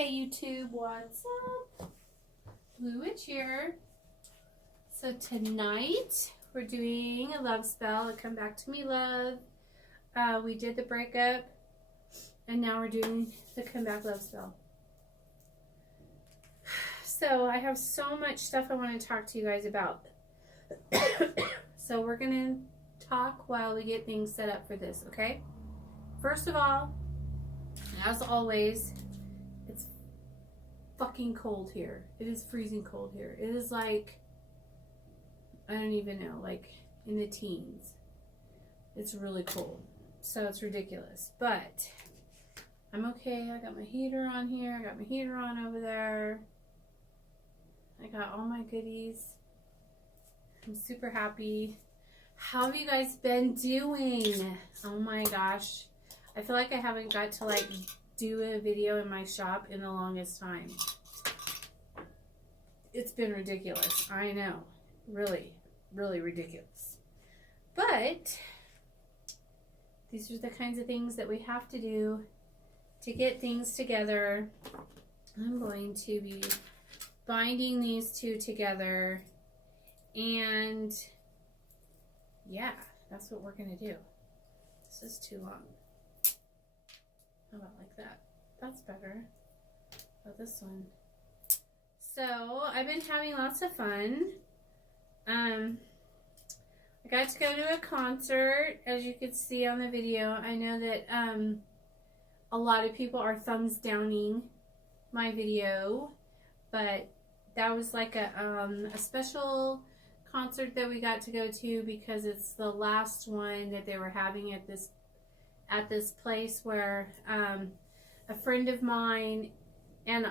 Hey YouTube, what's up? Blue Witch here. So tonight we're doing a love spell, a come back to me love. We did the breakup and now we're doing the come back love spell. So I have so much stuff I want to talk to you guys about. So we're going to talk while we get things set up for this, okay? First of all, as always, it's fucking cold here. It is freezing cold here. It is like, I don't even know, like in the teens. It's really cold. So it's ridiculous. But I'm okay. I got my heater on here. I got my heater on over there. I got all my goodies. I'm super happy. How have you guys been doing? Oh my gosh. I feel like I haven't got to like do a video in my shop in the longest time. It's been ridiculous. I know. Really, really ridiculous. But these are the kinds of things that we have to do to get things together. I'm going to be binding these two together, and yeah, that's what we're going to do. This is too long. How about like that? That's better. How about this one? So, I've been having lots of fun. I got to go to a concert, as you could see on the video. I know that a lot of people are thumbs downing my video, but that was like a special concert that we got to go to because it's the last one that they were having at this place where a friend of mine and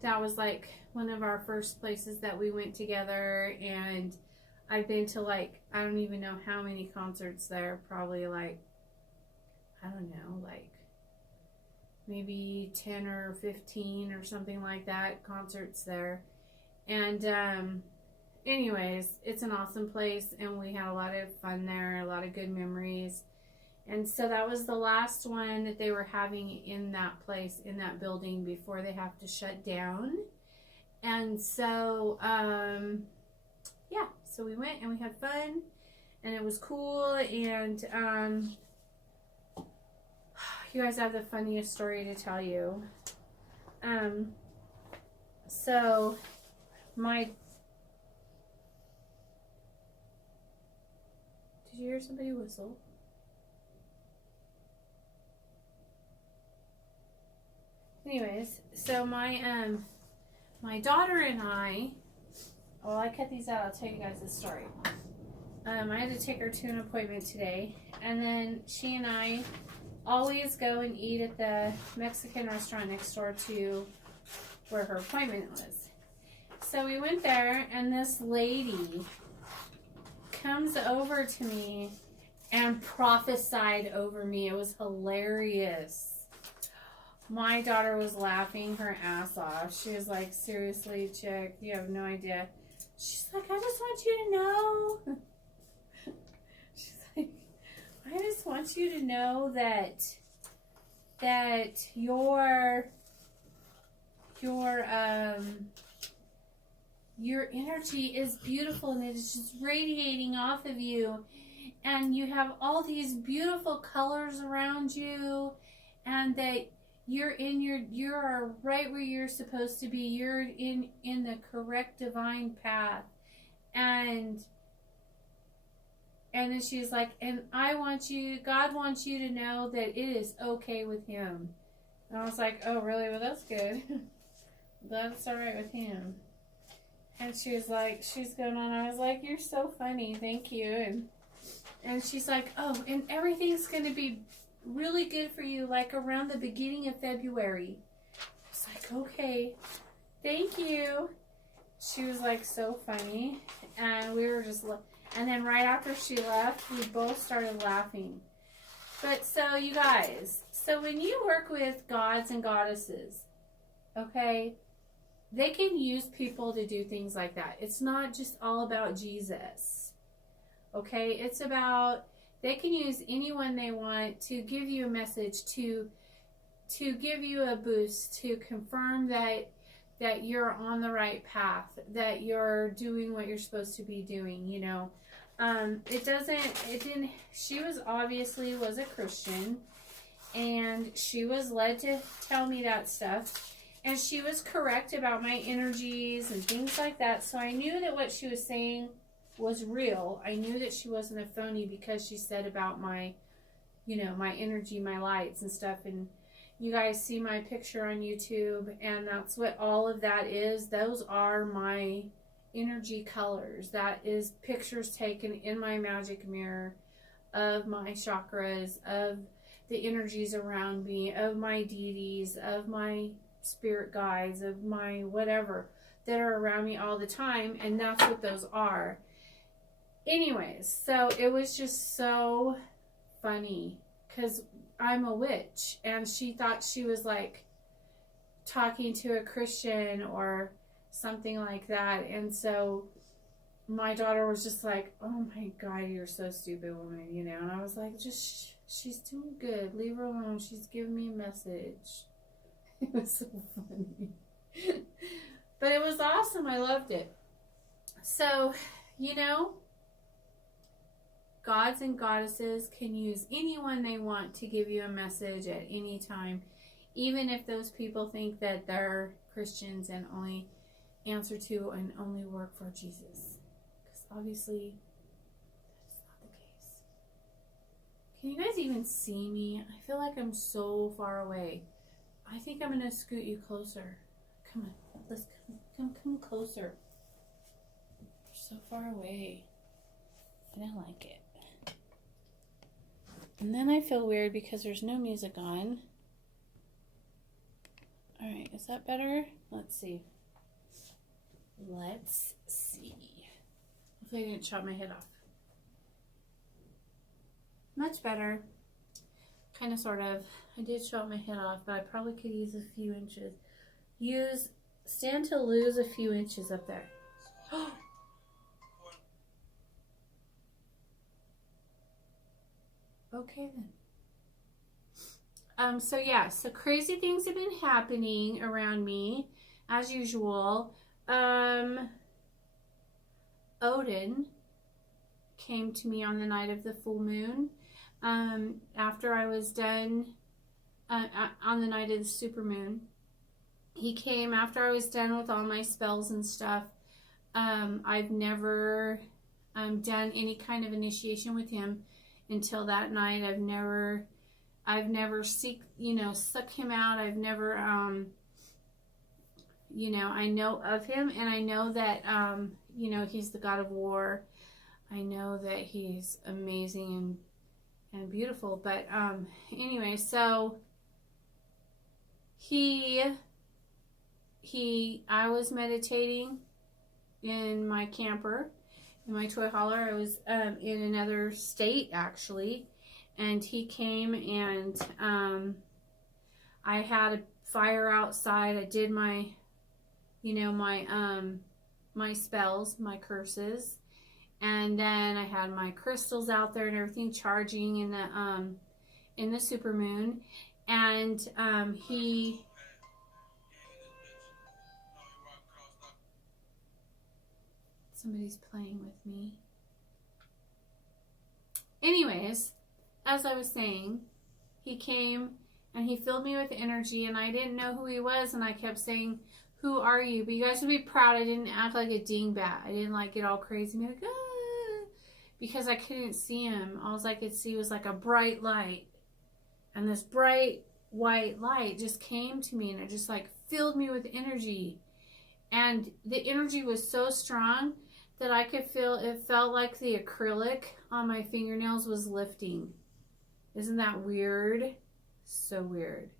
that was like one of our first places that we went together, and I've been to like, I don't even know how many concerts there, probably like, I don't know, like maybe 10 or 15 or something like that, concerts there. And anyways, it's an awesome place, and we had a lot of fun there, a lot of good memories. And so that was the last one that they were having in that place, in that building, before they have to shut down. And so, yeah, so we went and we had fun, and it was cool. And you guys have the funniest story to tell you. So did you hear somebody whistle? Anyways, so my daughter and I cut these out. I'll tell you guys this story. I had to take her to an appointment today, and then she and I always go and eat at the Mexican restaurant next door to where her appointment was. So we went there, and this lady comes over to me and prophesied over me. It was hilarious. My daughter was laughing her ass off. She was like, seriously, chick, you have no idea. She's like, I just want you to know. She's like, I just want you to know that your energy is beautiful, and it is just radiating off of you, and you have all these beautiful colors around you, and that you are right where you're supposed to be. You're in the correct divine path. And then she's like, and God wants you to know that it is okay with him. And I was like, oh really? Well, that's good. That's all right with him. And she was like, she's going on. I was like, you're so funny, thank you. And she's like, oh, and everything's gonna be really good for you, like around the beginning of February. I was like, okay, thank you. She was like so funny, and we were just and then right after she left, we both started laughing. But so you guys, so when you work with gods and goddesses, okay, they can use people to do things like that. It's not just all about Jesus, okay? It's about, they can use anyone they want to give you a message, to to give you a boost, to confirm that you're on the right path, that you're doing what you're supposed to be doing, you know. She was obviously was a Christian, and she was led to tell me that stuff, and she was correct about my energies and things like that. So I knew that what she was saying was real. I knew that she wasn't a phony because she said about my, you know, my energy, my lights and stuff. And you guys see my picture on YouTube, and that's what all of that is. Those are my energy colors. That is pictures taken in my magic mirror of my chakras, of the energies around me, of my deities, of my spirit guides, of my whatever that are around me all the time. And that's what those are. Anyways, so it was just so funny because I'm a witch, and she thought she was like talking to a Christian or something like that. And so my daughter was just like, oh my God, you're so stupid, woman, you know. And I was like, just she's doing good, leave her alone, she's giving me a message. It was so funny. But it was awesome. I loved it. So, you know, gods and goddesses can use anyone they want to give you a message at any time, even if those people think that they're Christians and only answer to and only work for Jesus. Because obviously, that is not the case. Can you guys even see me? I feel like I'm so far away. I think I'm going to scoot you closer. Come on, let's come closer. You're so far away. I don't like it. And then I feel weird because there's no music on. Alright, is that better? Let's see. Let's see. Hopefully I didn't chop my head off. Much better. Kind of, sort of. I did chop my head off, but I probably could use a few inches. Stand to lose a few inches up there. Okay then. So yeah, so crazy things have been happening around me, as usual. Odin came to me on the night of the full moon. After I was done, on the night of the supermoon, he came after I was done with all my spells and stuff. I've never done any kind of initiation with him until that night. I've never suck him out. I've never, I know of him, and I know that, he's the god of war. I know that he's amazing and beautiful. But anyway, so I was meditating in my camper, in my toy hauler. I was in another state, actually, and he came, and I had a fire outside. I did my my spells, my curses, and then I had my crystals out there and everything charging in the supermoon, and somebody's playing with me. Anyways, as I was saying, he came and he filled me with energy, and I didn't know who he was, and I kept saying, who are you? But you guys would be proud I didn't act like a dingbat. I didn't like get all crazy and be like, ah, because I couldn't see him. All I could see was like a bright light, and this bright white light just came to me, and it just like filled me with energy, and the energy was so strong that I could feel, it felt like the acrylic on my fingernails was lifting. Isn't that weird? So weird.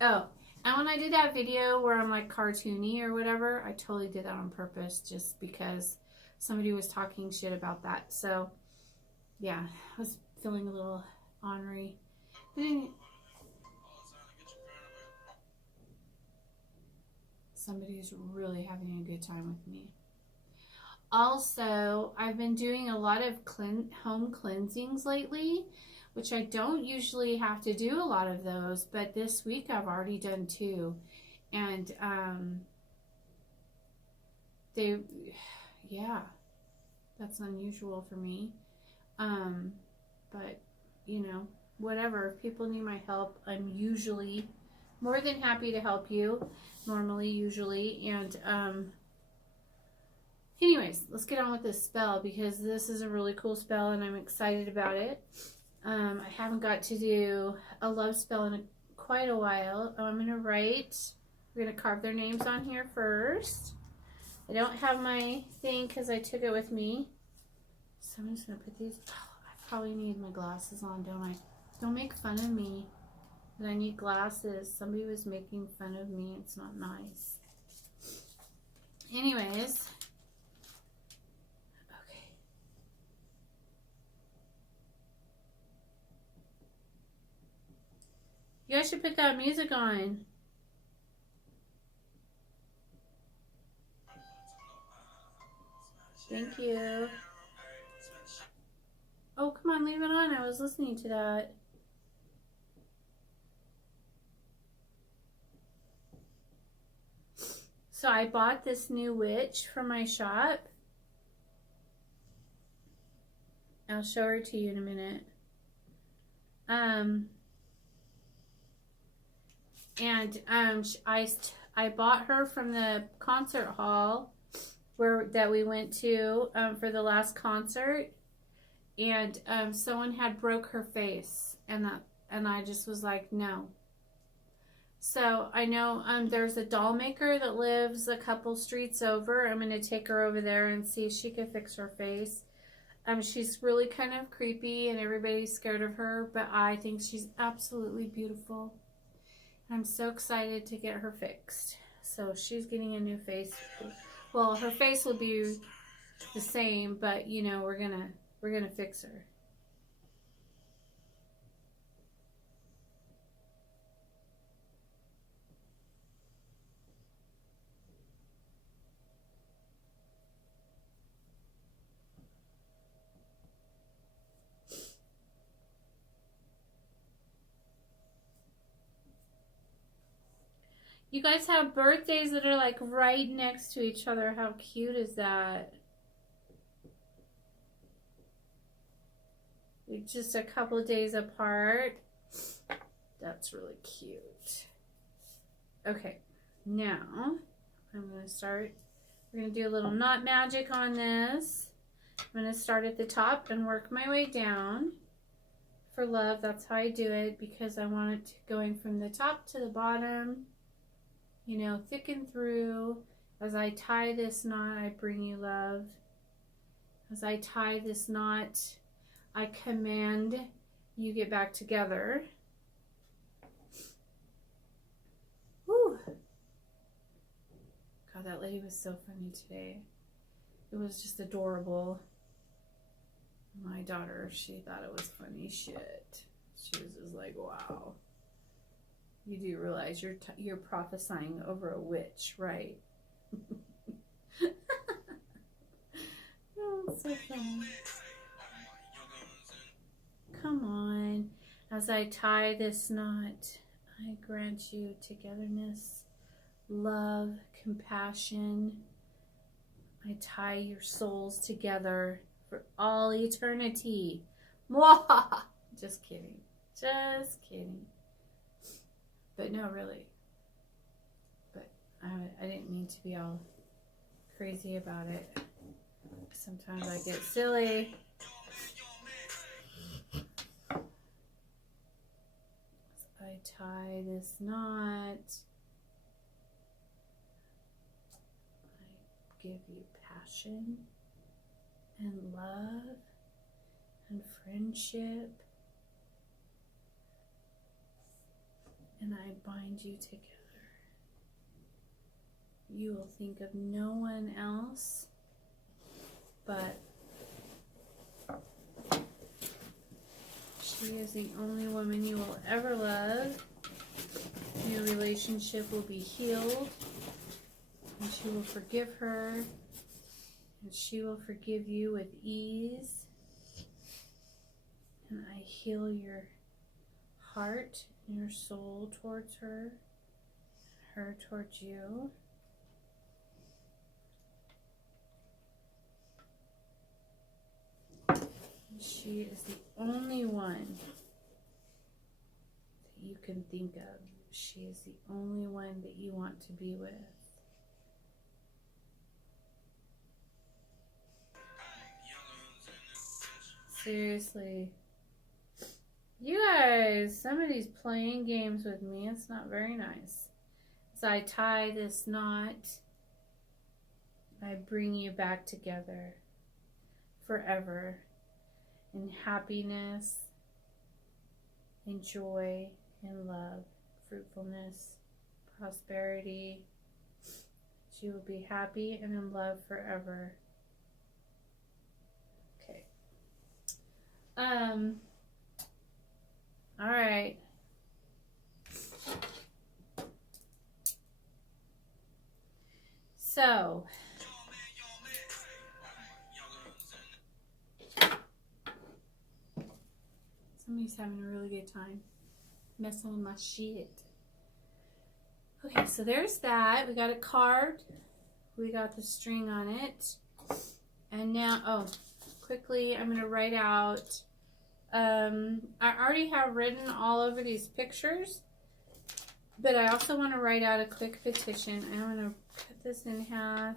Oh, and when I did that video where I'm like cartoony or whatever, I totally did that on purpose just because somebody was talking shit about that. So, yeah, I was feeling a little ornery. Somebody's really having a good time with me. Also, I've been doing a lot of home cleansings lately which I don't usually have to do a lot of those, but this week I've already done 2. And yeah, that's unusual for me. But, you know, whatever. If people need my help, I'm usually more than happy to help you. Normally, usually. And, anyways, let's get on with this spell because this is a really cool spell and I'm excited about it. I haven't got to do a love spell in quite a while. I'm going to write, we're going to carve their names on here first. I don't have my thing because I took it with me. So I'm just going to put these, I probably need my glasses on, don't I? Don't make fun of me that I need glasses. Somebody was making fun of me. It's not nice. Anyways. Okay. You guys should put that music on. Thank you. Oh, come on, leave it on. I was listening to that. So I bought this new witch from my shop. I'll show her to you in a minute. I bought her from the concert hall that we went to for the last concert, and someone had broke her face, and I just was like, no. So I know there's a doll maker that lives a couple streets over. I'm going to take her over there and see if she can fix her face. She's really kind of creepy and everybody's scared of her, but I think she's absolutely beautiful. I'm so excited to get her fixed. So she's getting a new face. Well, her face will be the same, but you know, we're gonna fix her. You guys have birthdays that are like right next to each other. How cute is that? Like just a couple of days apart. That's really cute. Okay, now I'm going to start. We're going to do a little knot magic on this. I'm going to start at the top and work my way down. For love, that's how I do it because I want it going from the top to the bottom. You know, thicken through. As I tie this knot, I bring you love. As I tie this knot, I command you get back together. Whew. God, that lady was so funny today. It was just adorable. My daughter, she thought it was funny shit. She was just like, wow. You do realize you're prophesying over a witch, right? Oh, it's so funny. Come on. As I tie this knot, I grant you togetherness, love, compassion. I tie your souls together for all eternity. Mwah! Just kidding. Just kidding. But no, really. But I didn't mean to be all crazy about it. Sometimes I get silly. I tie this knot. I give you passion and love and friendship. And I bind you together. You will think of no one else but she is the only woman you will ever love. Your relationship will be healed, and she will forgive her, and she will forgive you with ease. And I heal your heart and your soul towards her, her towards you. She is the only one that you can think of. She is the only one that you want to be with. Seriously. You guys, somebody's playing games with me. It's not very nice. As I tie this knot, I bring you back together forever in happiness, in joy, in love, fruitfulness, prosperity. She will be happy and in love forever. Okay. All right. So, somebody's having a really good time messing with my shit. Okay, so there's that. We got it carved. We got the string on it. And now, oh, quickly, I'm going to write out. I already have written all over these pictures, but I also want to write out a quick petition. I'm going to cut this in half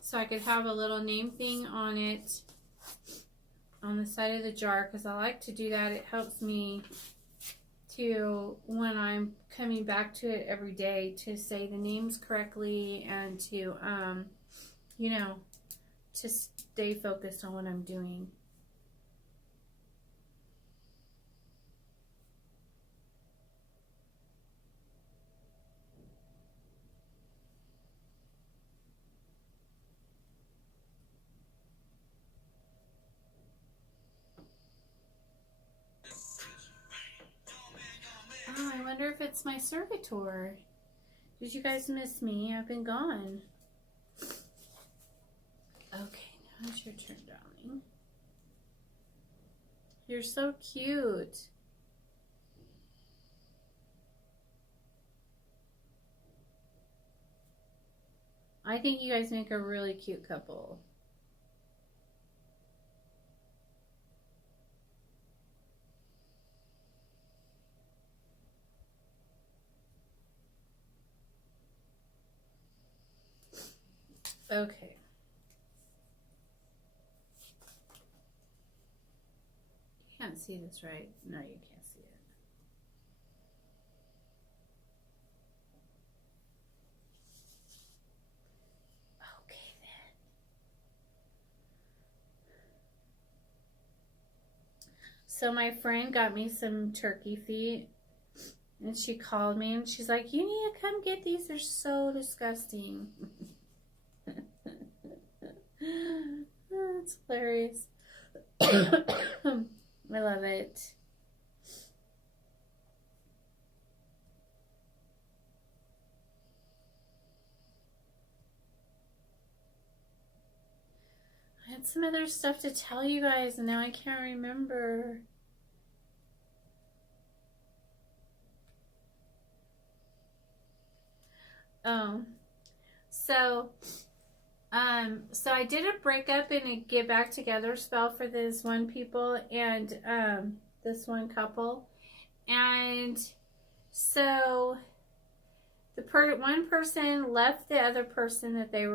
so I could have a little name thing on it on the side of the jar, because I like to do that. It helps me to, when I'm coming back to it every day, to say the names correctly and to, you know, to stay focused on what I'm doing. Oh, I wonder if it's my servitor. Did you guys miss me? I've been gone. Okay, now it's your turn, darling. You're so cute. I think you guys make a really cute couple. Okay. You can't see this, right? No, you can't see it. Okay, then. So my friend got me some turkey feet, and she called me, and she's like, you need to come get these. They're so disgusting. That's hilarious. I love it. I had some other stuff to tell you guys, and now I can't remember. Oh, so I did a breakup and a get back together spell for this one people and this one couple, and so one person left the other person that they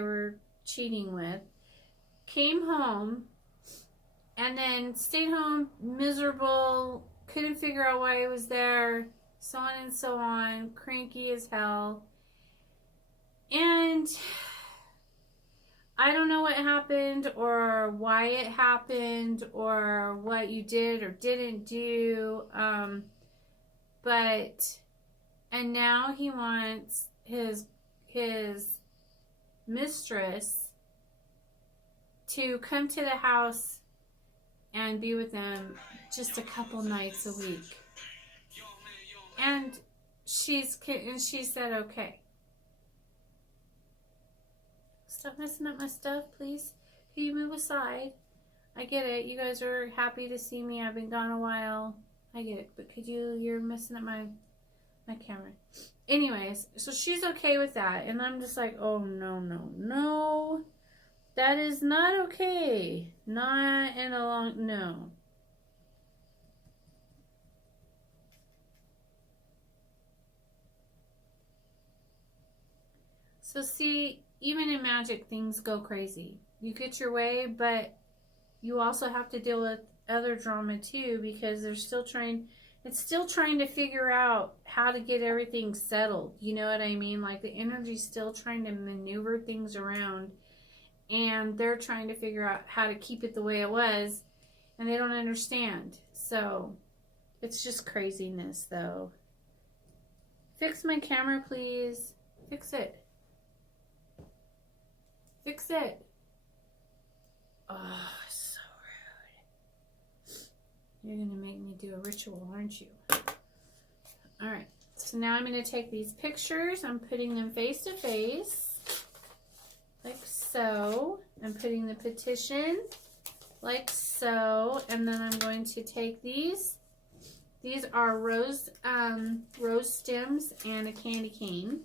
were cheating with, came home, and then stayed home miserable, couldn't figure out why he was there, so on and so on, cranky as hell. And I don't know what happened or why it happened or what you did or didn't do, and now he wants his mistress to come to the house and be with them just a couple nights a week. And she said, okay. Stop messing up my stuff, please. Can you move aside? I get it. You guys are happy to see me. I've been gone a while. I get it. But you're messing up my camera. Anyways, so she's okay with that. And I'm just like, oh, no, no, no. That is not okay. Not in a long, no. So see, even in magic, things go crazy. You get your way, but you also have to deal with other drama too, because they're still trying, it's still trying to figure out how to get everything settled. You know what I mean? Like the energy's still trying to maneuver things around, and they're trying to figure out how to keep it the way it was, and they don't understand. So it's just craziness though. Fix my camera, please. Fix it. Fix it. Oh, so rude. You're going to make me do a ritual, aren't you? All right. So now I'm going to take these pictures. I'm putting them face to face, like so. I'm putting the petition, like so. And then I'm going to take these. These are rose stems and a candy cane.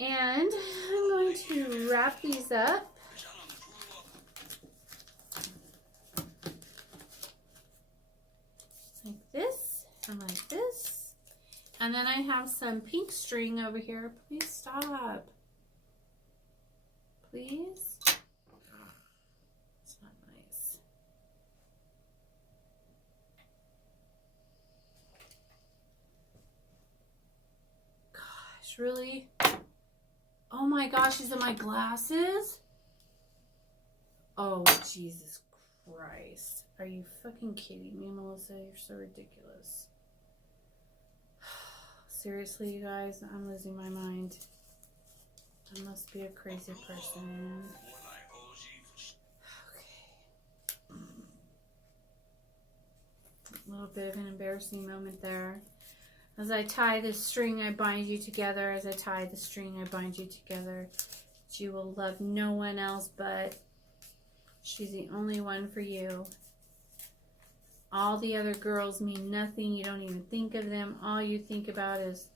And I'm going to wrap these up. Like this and like this. And then I have some pink string over here. Please stop. Please. It's not nice. Gosh, really? Oh my gosh, is it my glasses? Oh, Jesus Christ. Are you fucking kidding me, Melissa? You're so ridiculous. Seriously, you guys, I'm losing my mind. I must be a crazy person. Okay. A little bit of an embarrassing moment there. As I tie this string, I bind you together. As I tie the string, I bind you together. You will love no one else but she's the only one for you. All the other girls mean nothing. You don't even think of them. All you think about is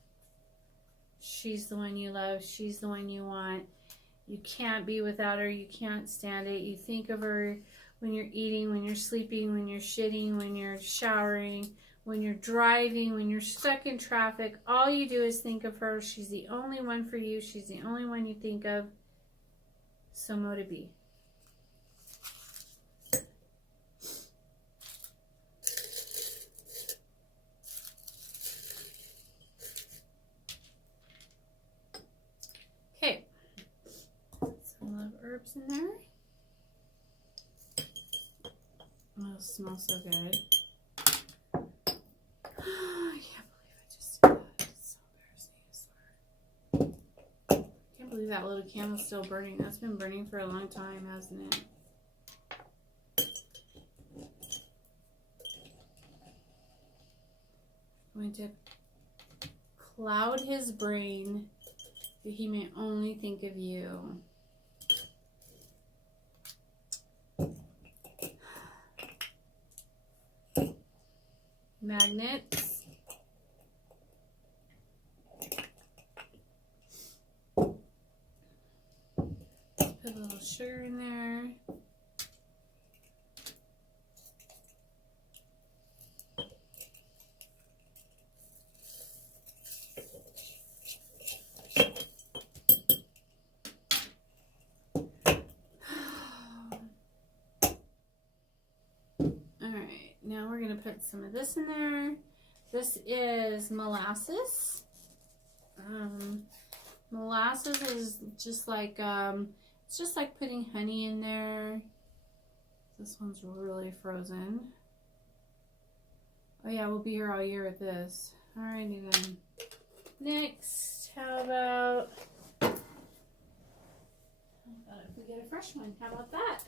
she's the one you love. She's the one you want. You can't be without her. You can't stand it. You think of her when you're eating, when you're sleeping, when you're shitting, when you're showering, when you're driving, when you're stuck in traffic. All you do is think of her. She's the only one for you. She's the only one you think of. So mote it be. Okay. Some love herbs in there. Oh, it smells so good. I can't believe I just did that. It's so embarrassing, I swear. I can't believe that little candle's still burning. That's been burning for a long time, hasn't it? I'm going to cloud his brain that he may only think of you. Magnets. Put a little sugar in there. Alright, now we're going to put some of this in there. This is molasses. Molasses is just like, it's just like putting honey in there. This one's really frozen. Oh yeah, we'll be here all year with this. Alrighty then. Next, how about if we get a fresh one? How about that?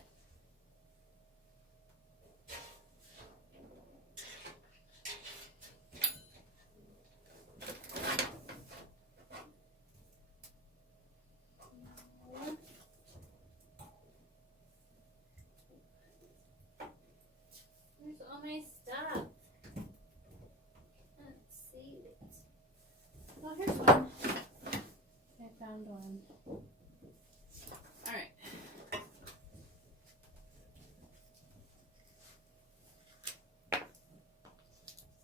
rambling. All right.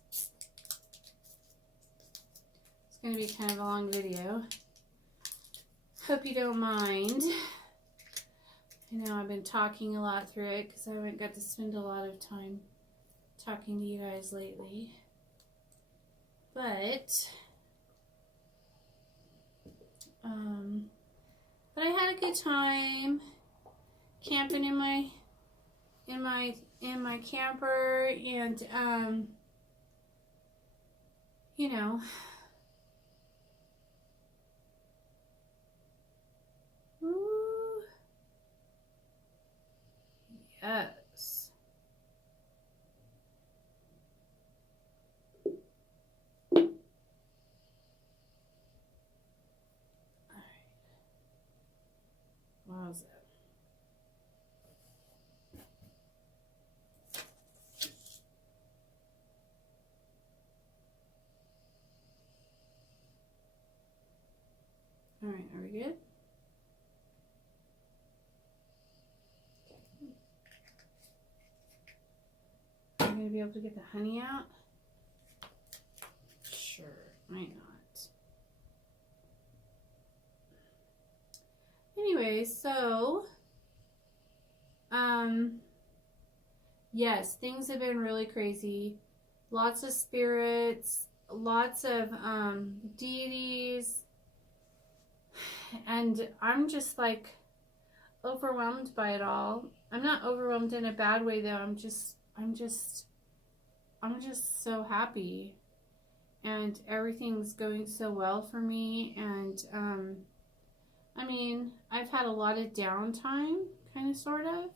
It's going to be kind of a long video. Hope you don't mind. I know I've been talking a lot through it because I haven't got to spend a lot of time talking to you guys lately. But I had a good time camping in my camper, and you know, ooh, yes. What was it? All right, are we good? Am I going to be able to get the honey out? Sure, might not. Anyway, so, yes, things have been really crazy. Lots of spirits, lots of deities, and I'm just like overwhelmed by it all. I'm not overwhelmed in a bad way though. I'm just so happy, and everything's going so well for me. And I mean, I've had a lot of downtime, kind of, sort of,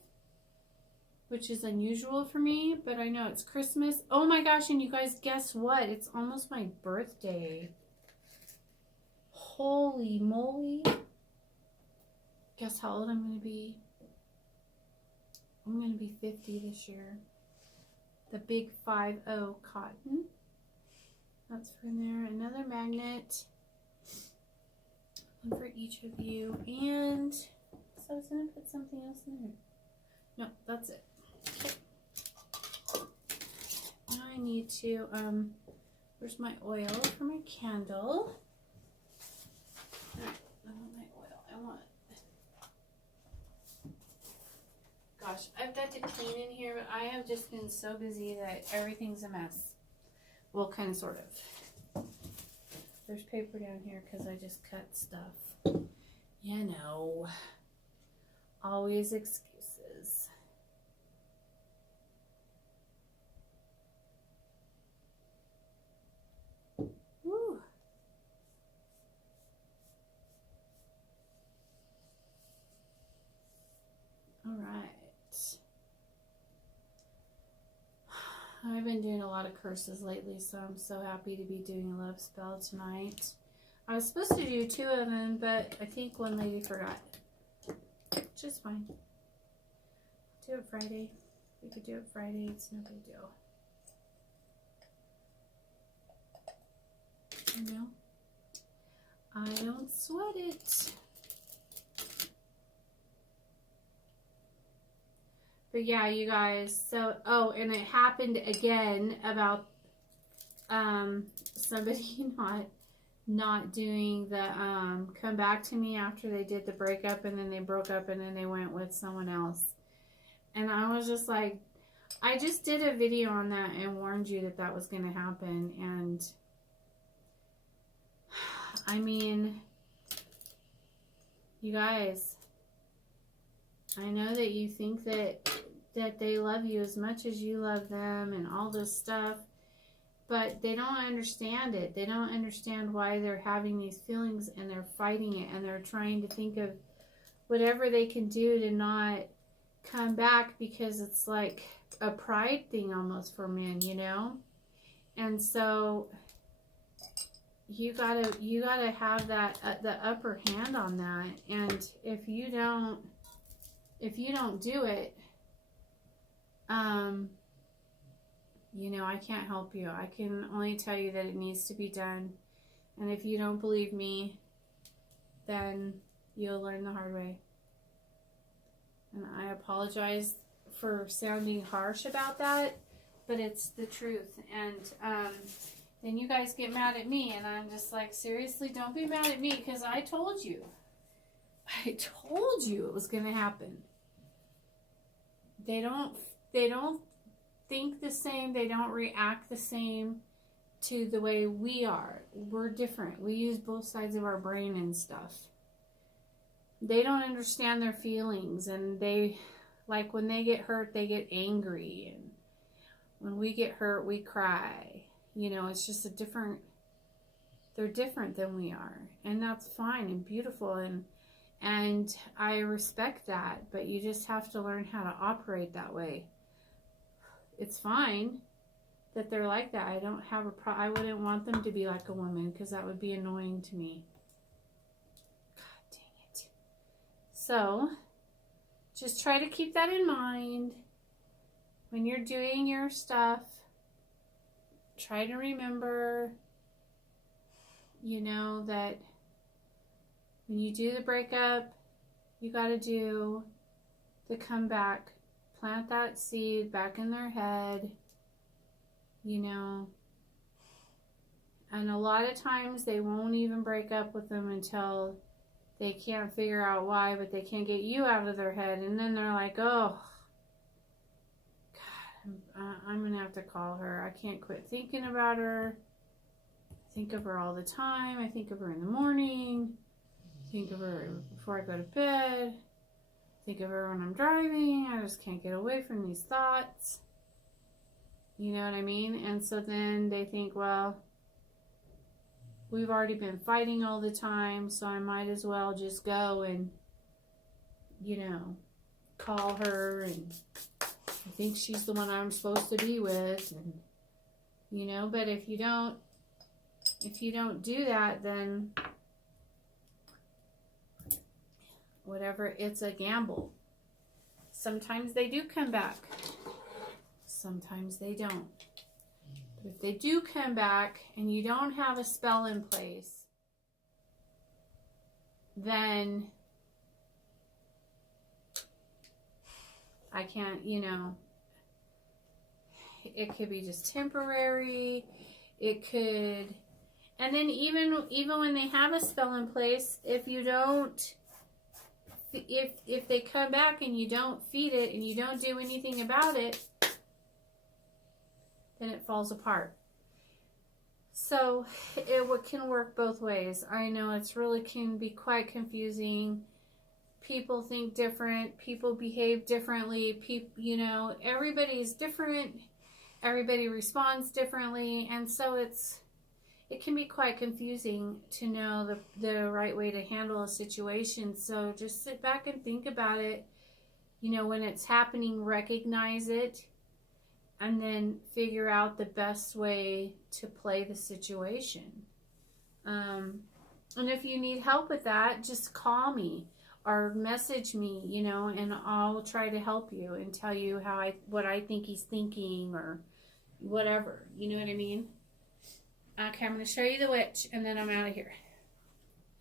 which is unusual for me, but I know it's Christmas. Oh my gosh, and you guys, guess what? It's almost my birthday. Holy moly. Guess how old I'm going to be? I'm going to be 50 this year. The big 50 cotton. That's from there. Another magnet. One for each of you. And so I was going to put something else in there. No, that's it. Okay. Now I need to, where's my oil for my candle? Alright, I want my oil. I want, gosh, I've got to clean in here, but I have just been so busy that everything's a mess. Well, kind of, sort of. There's paper down here because I just cut stuff. You know, always excuses. Woo. All right. I've been doing a lot of curses lately, so I'm so happy to be doing a love spell tonight. I was supposed to do 2 of them, but I think one lady forgot. Which is fine. Do it Friday. We could do it Friday. It's no big deal. You know? I don't sweat it. But yeah, you guys, so, oh, and it happened again about somebody not doing the come back to me after they did the breakup, and then they broke up, and then they went with someone else. And I was just like, I just did a video on that and warned you that that was going to happen. And I mean, you guys, I know that you think that they love you as much as you love them and all this stuff, but they don't understand it. They don't understand why they're having these feelings, and they're fighting it, and they're trying to think of whatever they can do to not come back, because it's like a pride thing almost for men, you know? And so you gotta have that the upper hand on that. And if you don't do it, you know, I can't help you. I can only tell you that it needs to be done. And if you don't believe me, then you'll learn the hard way. And I apologize for sounding harsh about that, but it's the truth. And then you guys get mad at me, and I'm just like, seriously, don't be mad at me, because I told you. I told you it was going to happen. They don't think the same. They don't react the same to the way we are. We're different. We use both sides of our brain and stuff. They don't understand their feelings, and they, like, when they get hurt, they get angry, and when we get hurt, we cry. You know, it's just they're different than we are, and that's fine and beautiful, and I respect that, but you just have to learn how to operate that way. It's fine that they're like that. I don't have I wouldn't want them to be like a woman, because that would be annoying to me. God dang it. So, just try to keep that in mind when you're doing your stuff. Try to remember, you know, that when you do the breakup, you got to do the comeback. Plant that seed back in their head, you know. And a lot of times they won't even break up with them until they can't figure out why, but they can't get you out of their head. And then they're like, oh, God, I'm going to have to call her. I can't quit thinking about her. I think of her all the time. I think of her in the morning. I think of her before I go to bed. I think of her when I'm driving. I just can't get away from these thoughts. You know what I mean? And so then they think, well, we've already been fighting all the time, so I might as well just go and, you know, call her, and I think she's the one I'm supposed to be with, and, you know, but if you don't do that, then whatever, it's a gamble. Sometimes they do come back. Sometimes they don't. But if they do come back and you don't have a spell in place, then I can't, you know, it could be just temporary. It could, and then even when they have a spell in place, if you don't, if they come back and you don't feed it and you don't do anything about it, then it falls apart. So it can work both ways. I know it's really can be quite confusing. People think different. People behave differently. You know, everybody's different. Everybody responds differently, and so it can be quite confusing to know the right way to handle a situation. So just sit back and think about it. You know, when it's happening, recognize it, and then figure out the best way to play the situation. And if you need help with that, just call me or message me, you know, and I'll try to help you and tell you what I think he's thinking or whatever. You know what I mean? Okay, I'm going to show you the witch, and then I'm out of here.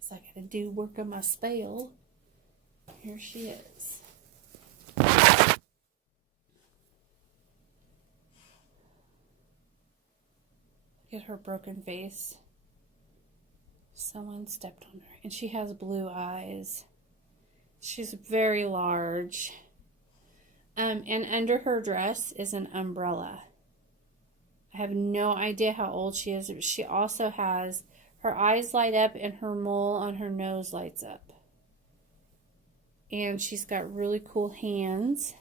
So I got to do work on my spell. Here she is. Look at her broken face. Someone stepped on her. And she has blue eyes. She's very large. And under her dress is an umbrella. I have no idea how old she is. She also has, her eyes light up and her mole on her nose lights up. And she's got really cool hands.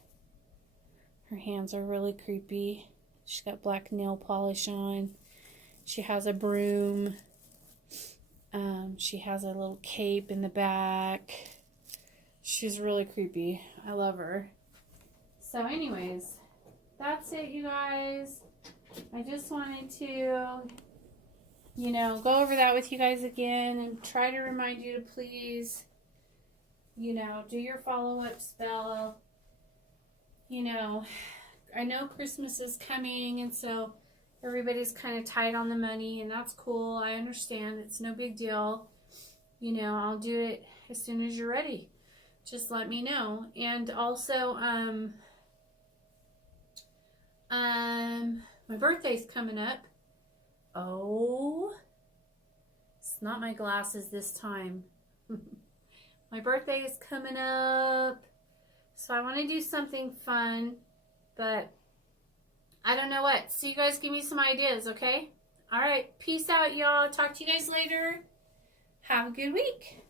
Her hands are really creepy. She's got black nail polish on. She has a broom. She has a little cape in the back. She's really creepy. I love her. So anyways, that's it, you guys. I just wanted to, you know, go over that with you guys again and try to remind you to please, you know, do your follow-up spell. You know, I know Christmas is coming, and so everybody's kind of tight on the money, and that's cool. I understand. It's no big deal. you know, I'll do it as soon as you're ready. Just let me know. And also, my birthday's coming up. Oh, it's not my glasses this time. My birthday is coming up. So I want to do something fun, but I don't know what. So you guys give me some ideas, okay? All right. Peace out, y'all. Talk to you guys later. Have a good week.